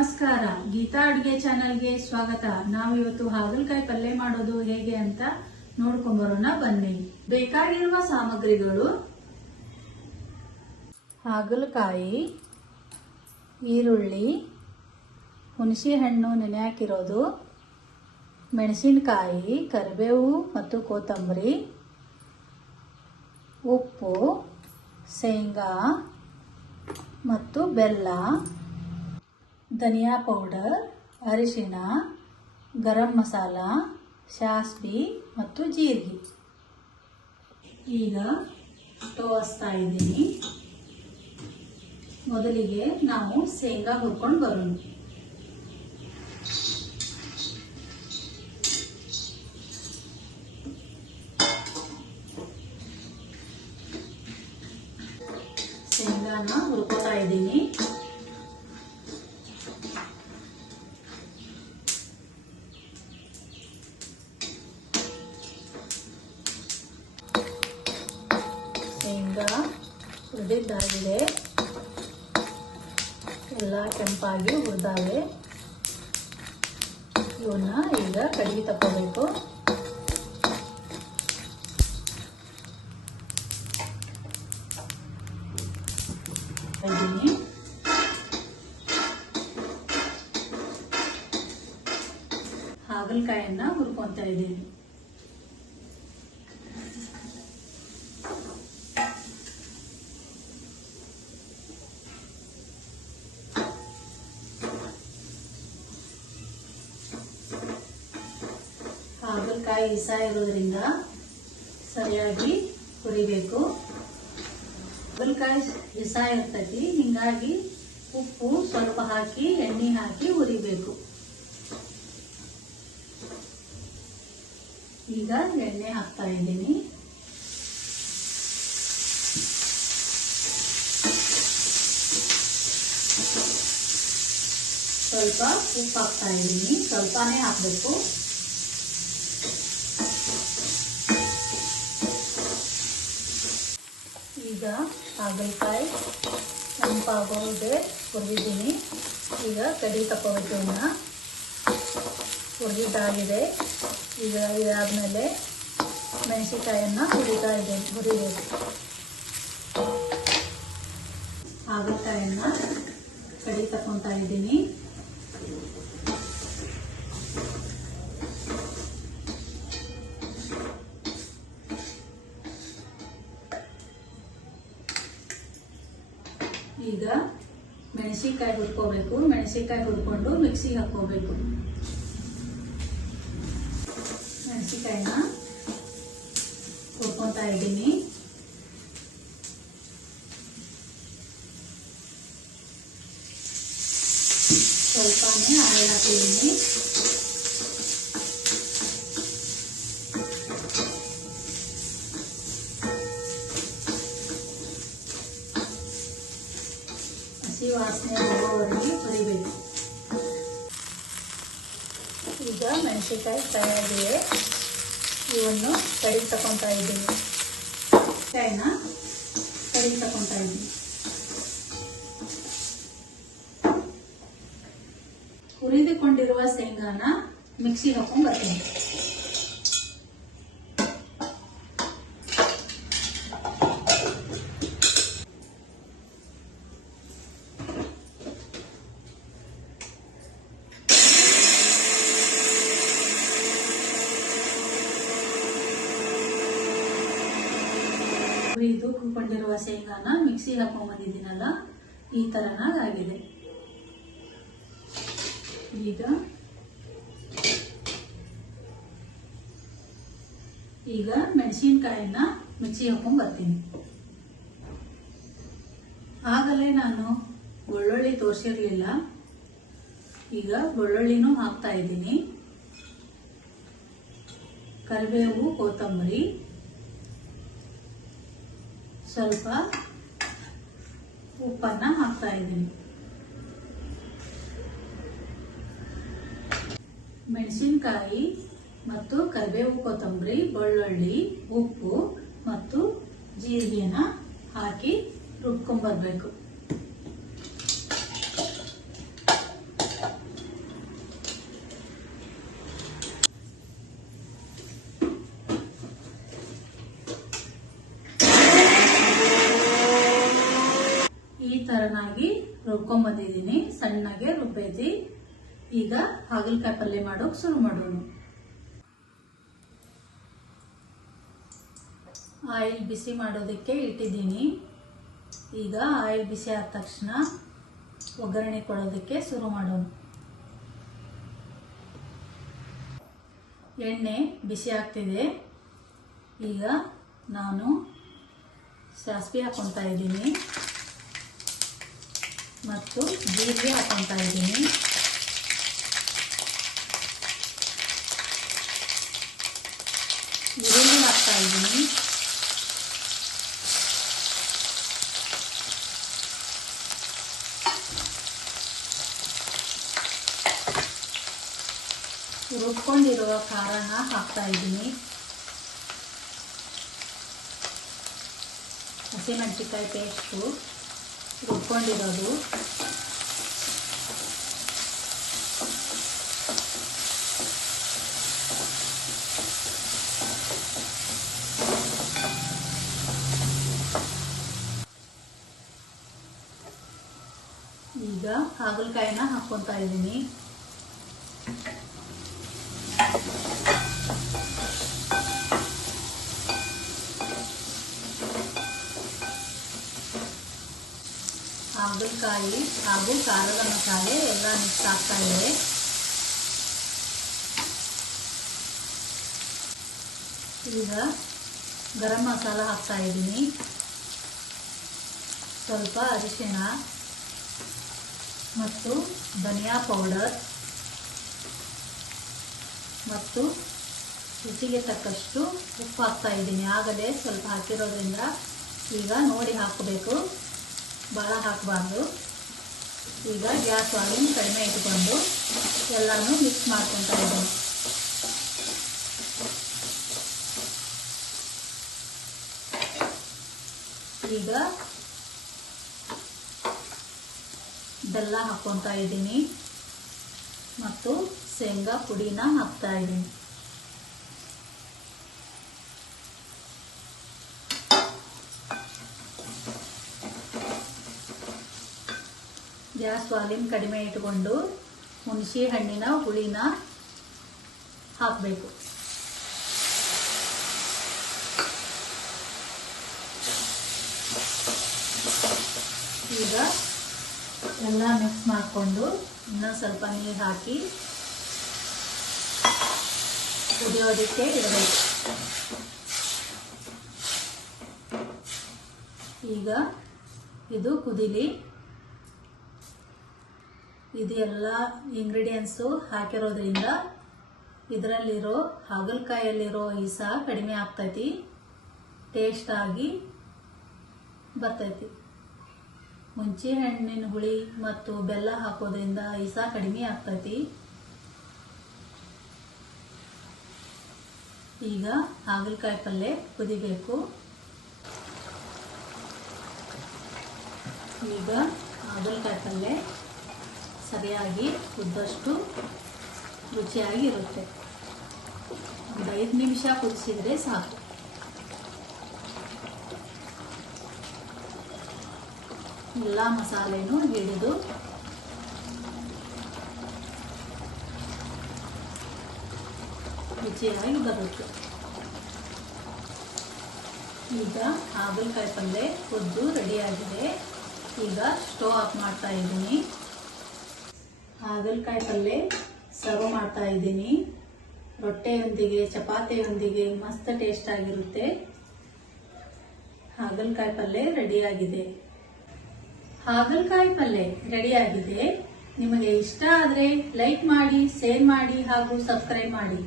ನಮಸ್ಕಾರ. ಗೀತಾ ಅಡುಗೆ ಚಾನಲ್ಗೆ ಸ್ವಾಗತ. ನಾವು ಇವತ್ತು ಹಾಗಲಕಾಯಿ ಪಲ್ಯ ಮಾಡೋದು ಹೇಗೆ ಅಂತ ನೋಡ್ಕೊಂಬರೋಣ. ಬನ್ನಿ. ಬೇಕಾಗಿರುವ ಸಾಮಗ್ರಿಗಳು. ಹಾಗಲಕಾಯಿ, ಈರುಳ್ಳಿ ಹುಣಸೆ ಹಣ್ಣು ನೆನೆ ಹಾಕಿರೋದು ಮೆಣಸಿನಕಾಯಿ, ಕರಿಬೇವು ಮತ್ತು ಕೊತ್ತಂಬರಿ, ಉಪ್ಪು, ಶೇಂಗಾ ಮತ್ತು ಬೆಲ್ಲ. ಧನಿಯಾ ಪೌಡರ್, ಅರಿಶಿಣ, ಗರಂ ಮಸಾಲ ಸಾಸ್ವಿ ಮತ್ತು ಜೀರಿಗೆ. ಈಗ ತೋರಿಸ್ತಾ ಇದ್ದೀನಿ. ಮೊದಲಿಗೆ ನಾವು ಶೇಂಗಾ ಹುರ್ಕೊಂಡು ಬರೋಣ. ಶೇಂಗಾನ ಹುರ್ಕೋತಾ ಇದ್ದೀನಿ. ಎಲ್ಲ ಕೆಂಪಾಗಿ ಹುರಿದಾವೆ. ಇವನ್ನ ಈಗ ಕಡಿಗೆ ತಕ್ಕೋಬೇಕು. ಇದ್ದೀನಿ ಹಾಗಲಕಾಯನ್ನ ಹುರ್ಕೊತಾ ಇದ್ದೀನಿ. ಹಾಗಲಕಾಯಿ ಇಸ ಇರೋದ್ರಿಂದ ಸರಿಯಾಗಿ ಹುರಿಬೇಕು. ಹಾಗಲಕಾಯಿ ಇಸ ಇರ್ತೈತಿ ಹಿಂಗಾಗಿ ಉಪ್ಪು ಸ್ವಲ್ಪ ಹಾಕಿ, ಎಣ್ಣೆ ಹಾಕಿ ಹುರಿಬೇಕು. ಈಗ ಎಣ್ಣೆ ಹಾಕ್ತಾ ಇದ್ದೀನಿ. ಸ್ವಲ್ಪ ಉಪ್ಪು ಹಾಕ್ತಾ ಇದ್ದೀನಿ. ಸ್ವಲ್ಪನೇ ಹಾಕಬೇಕು. ಈಗ ಹಾಗಲಕಾಯಿ ಕೆಂಪಾಗೋದೆ ಹುರಿದಿದ್ದೀನಿ. ಈಗ ಕಡಿ ತಗೋಬೇಕು ಹುರಿದಾಗಿದೆ ಈಗ ಇದಾದಮೇಲೆ ಮೆಣಸಿಕಾಯನ್ನು ಹುರಿತಾ ಇದೆ, ಹುರಿಬೇಕು. ಹಾಗಲಕಾಯನ್ನು ಕಡಿ ತಗೊತಾ ಇದ್ದೀನಿ. ಮೆಣಸಿನ್ಕಾಯಿ ಹುರ್ಕೋಬೇಕು, ಮೆಣಸಿನ್ಕಾಯಿ ಹುರ್ಕೊಂಡು ಮಿಕ್ಸಿಗೆ ಹಾಕೋಬೇಕು ಮೆಣಸಿನ್ಕಾಯಿನ ಹುರ್ಕೊತಾ ಇದ್ದೀನಿ. ಸ್ವಲ್ಪನೇ ಆಯಿಲ್ ಹಾಕಿದ್ದೀನಿ. ಹಸಿ ವಾಸನೆ ಹೋಗೋವರೆಗೆ ಮೆಣಸಿನ್ಕಾಯಿ ಫ್ರೈ ಇವನ್ನು ಕಡಿಗೆ ತಗೊತಾ ಇದ್ದೀನಿ. ಕಾಯಿನ ಕಡಿಗೆ ತಗೊತಾ ಇದ್ದೀನಿ. ಹುರಿದುಕೊಂಡಿರುವ ಶೇಂಗಾನ ಹಾಕೊಂಡು ಹಾಕೊಂಡ್ ಬರ್ತೀನಿ ಹುರಿದುಕೊಂಡಿರುವ ಶೇಂಗಾನ ಮಿಕ್ಸಿ ಹಾಕೊಂಡ್ ಬಂದಿದ್ದೀನಲ್ಲ ಈ ತರನಾಗಿದೆ ಈಗ ಈಗ ಮೆಣಸಿನಕಾಯನ್ನ ಮಿಕ್ಸಿ ಹಾಕೊಂಡ್ ಬರ್ತೀನಿ. ಆಗಲೇ ನಾನು ಬೆಳ್ಳುಳ್ಳಿ ತೋರಿಸಿರ್ಲಿಲ್ಲ. ಈಗ ಬೆಳ್ಳುಳ್ಳಿನೂ ಹಾಕ್ತಾ ಇದ್ದೀನಿ. ಕರಿಬೇವು, ಕೊತ್ತಂಬರಿ, ಸ್ವಲ್ಪ ಉಪ್ಪನ್ನ ಹಾಕ್ತಾ ಇದ್ದೀನಿ. ಮೆಣಸಿನಕಾಯಿ ಮತ್ತು ಕರಿಬೇವು ಕೊತ್ತಂಬರಿ ಬೆಳ್ಳುಳ್ಳಿ ಉಪ್ಪು ಮತ್ತು ಜೀರಿಗೆನ ಹಾಕಿ ರುಬ್ಕೊಂಡ್ಬರ್ಬೇಕು ರುಬ್ಕೊಂಡ್ ಬಂದಿದ್ದೀನಿ ಸಣ್ಣಗೆ ರುಬ್ಬೈತಿ. ಈಗ ಹಾಗಲಕಾಯಿ ಪಲ್ಯ ಮಾಡೋಕೆ ಶುರು ಮಾಡೋಣ. ಆಯಿಲ್ ಬಿಸಿ ಮಾಡೋದಕ್ಕೆ ಇಟ್ಟಿದ್ದೀನಿ. ಈಗ ಆಯಿಲ್ ಬಿಸಿ ಆದ ತಕ್ಷಣ ಒಗ್ಗರಣೆ ಕೊಡೋದಕ್ಕೆ ಶುರು ಮಾಡೋಣ. ಎಣ್ಣೆ ಬಿಸಿ ಆಗ್ತಿದೆ. ಈಗ ನಾನು ಸಾಸಿವೆ ಹಾಕೊತಾ ಇದ್ದೀನಿ. ಮತ್ತು ಜೀರಿಗೆ ಹಾಕೊತಾ ಇದ್ದೀನಿ. ಈರುಳ್ಳಿ ಹಾಕ್ತಾ ಇದ್ದೀನಿ. ರುಬ್ಕೊಂಡಿರುವ ಖಾರನ ಹಾಕ್ತಾ ಇದ್ದೀನಿ. ಹಸಿಮೆಣಸಿಕಾಯಿ ಪೇಸ್ಟು ರುಬ್ಕೊಂಡಿರೋದು ಈಗ ಹಾಗಲಕಾಯಿನ ಹಾಕ್ಕೊತಾ ಇದ್ದೀನಿ. ಹಾಗಲಕಾಯಿ ಹಾಗೂ ಖಾರದ ಮಸಾಲೆ ಎಲ್ಲ ಮಿಕ್ಸ್ ಆಗ್ತಾ ಇದೆ. ಈಗ ಗರಂ ಮಸಾಲ ಹಾಕ್ತಾ ಇದ್ದೀನಿ. ಸ್ವಲ್ಪ ಅರಿಶಿನ ಮತ್ತು ಧನಿಯಾ ಪೌಡರ್ ಮತ್ತು ರುಚಿಗೆ ತಕ್ಕಷ್ಟು ಉಪ್ಪು ಹಾಕ್ತಾ ಇದ್ದೀನಿ. ಆಗಲೇ ಸ್ವಲ್ಪ ಹಾಕಿರೋದ್ರಿಂದ ಈಗ ನೋಡಿ ಹಾಕಬೇಕು. ಭಾಳ ಹಾಕಬಾರ್ದು ಈಗ ಗ್ಯಾಸ್ ವಾಲ್ಯೂಮ್ ಕಡಿಮೆ ಇಟ್ಕೊಂಡು ಎಲ್ಲನೂ ಮಿಕ್ಸ್ ಮಾಡ್ಕೊತಾ ಇದ್ದೀನಿ. ಈಗ ಬೆಲ್ಲ ಹಾಕ್ಕೊತಾ ಇದ್ದೀನಿ. ಮತ್ತು ಶೇಂಗಾ ಪುಡಿನ ಹಾಕ್ತಾ ಇದ್ದೀನಿ. ಗ್ಯಾಸ್ ವಾಲ್ಯೂಮ್ ಕಡಿಮೆ ಇಟ್ಕೊಂಡು ಹುಣಸೆ ಹಣ್ಣಿನ ಹುಳಿನ ಹಾಕಬೇಕು. ಈಗ ಎಲ್ಲ ಮಿಕ್ಸ್ ಮಾಡಿಕೊಂಡು ಇನ್ನೂ ಸ್ವಲ್ಪ ನೀರು ಹಾಕಿ ಕುದಿಯೋದಕ್ಕೆ ಇಡಬೇಕು. ಈಗ ಇದು ಕುದಿಲಿ ಇದು ಎಲ್ಲ ಇಂಗ್ರೀಡಿಯೆಂಟ್ಸು ಹಾಕಿರೋದ್ರಿಂದ ಇದರಲ್ಲಿರೋ ಹಾಗಲಕಾಯಲ್ಲಿರೋ ಈಸ ಕಡಿಮೆ ಆಗ್ತೈತಿ. ಟೇಸ್ಟ್ ಆಗಿ ಬರ್ತೈತಿ. ಹುಂಚಿ ಹಣ್ಣಿನ ಹುಳಿ ಮತ್ತು ಬೆಲ್ಲ ಹಾಕೋದ್ರಿಂದ ಈಸ ಕಡಿಮೆ ಆಗ್ತೈತಿ. ಈಗ ಹಾಗಲಕಾಯಿ ಪಲ್ಯ ಕುದಿಬೇಕು. ಈಗ ಹಾಗಲಕಾಯಿ ಪಲ್ಯ ಸರಿಯಾಗಿ ಕುದ್ದಷ್ಟು ರುಚಿಯಾಗಿ ಇರುತ್ತೆ. ಒಂದು ಐದು ನಿಮಿಷ ಕುದಿಸಿದ್ರೆ ಸಾಕು. ಎಲ್ಲ ಮಸಾಲೆನೂ ಹಿಡಿದು ರುಚಿಯಾಗಿ ಬರುತ್ತೆ. ಈಗ ಹಾಗಲಕಾಯಿ ಪಲ್ಯ ಕುದ್ದು ರೆಡಿಯಾಗಿದೆ. ಈಗ ಸ್ಟವ್ ಆಫ್ ಮಾಡ್ತಾ ಇದ್ದೀನಿ. ಹಾಗಲಕಾಯಿ ಪಲ್ಯ ಸರ್ವ್ ಮಾಡ್ತಾ ಇದ್ದೀನಿ. ರೊಟ್ಟೆಯೊಂದಿಗೆ, ಚಪಾತಿಯೊಂದಿಗೆ ಮಸ್ತ್ ಟೇಸ್ಟ್ ಆಗಿರುತ್ತೆ. ಹಾಗಲಕಾಯಿ ಪಲ್ಯ ರೆಡಿಯಾಗಿದೆ ಹಾಗಲಕಾಯಿ ಪಲ್ಯ ರೆಡಿಯಾಗಿದೆ ನಿಮಗೆ ಇಷ್ಟ ಆದರೆ ಲೈಕ್ ಮಾಡಿ ಶೇರ್ ಮಾಡಿ ಹಾಗೂ ಸಬ್ಸ್ಕ್ರೈಬ್ ಮಾಡಿ.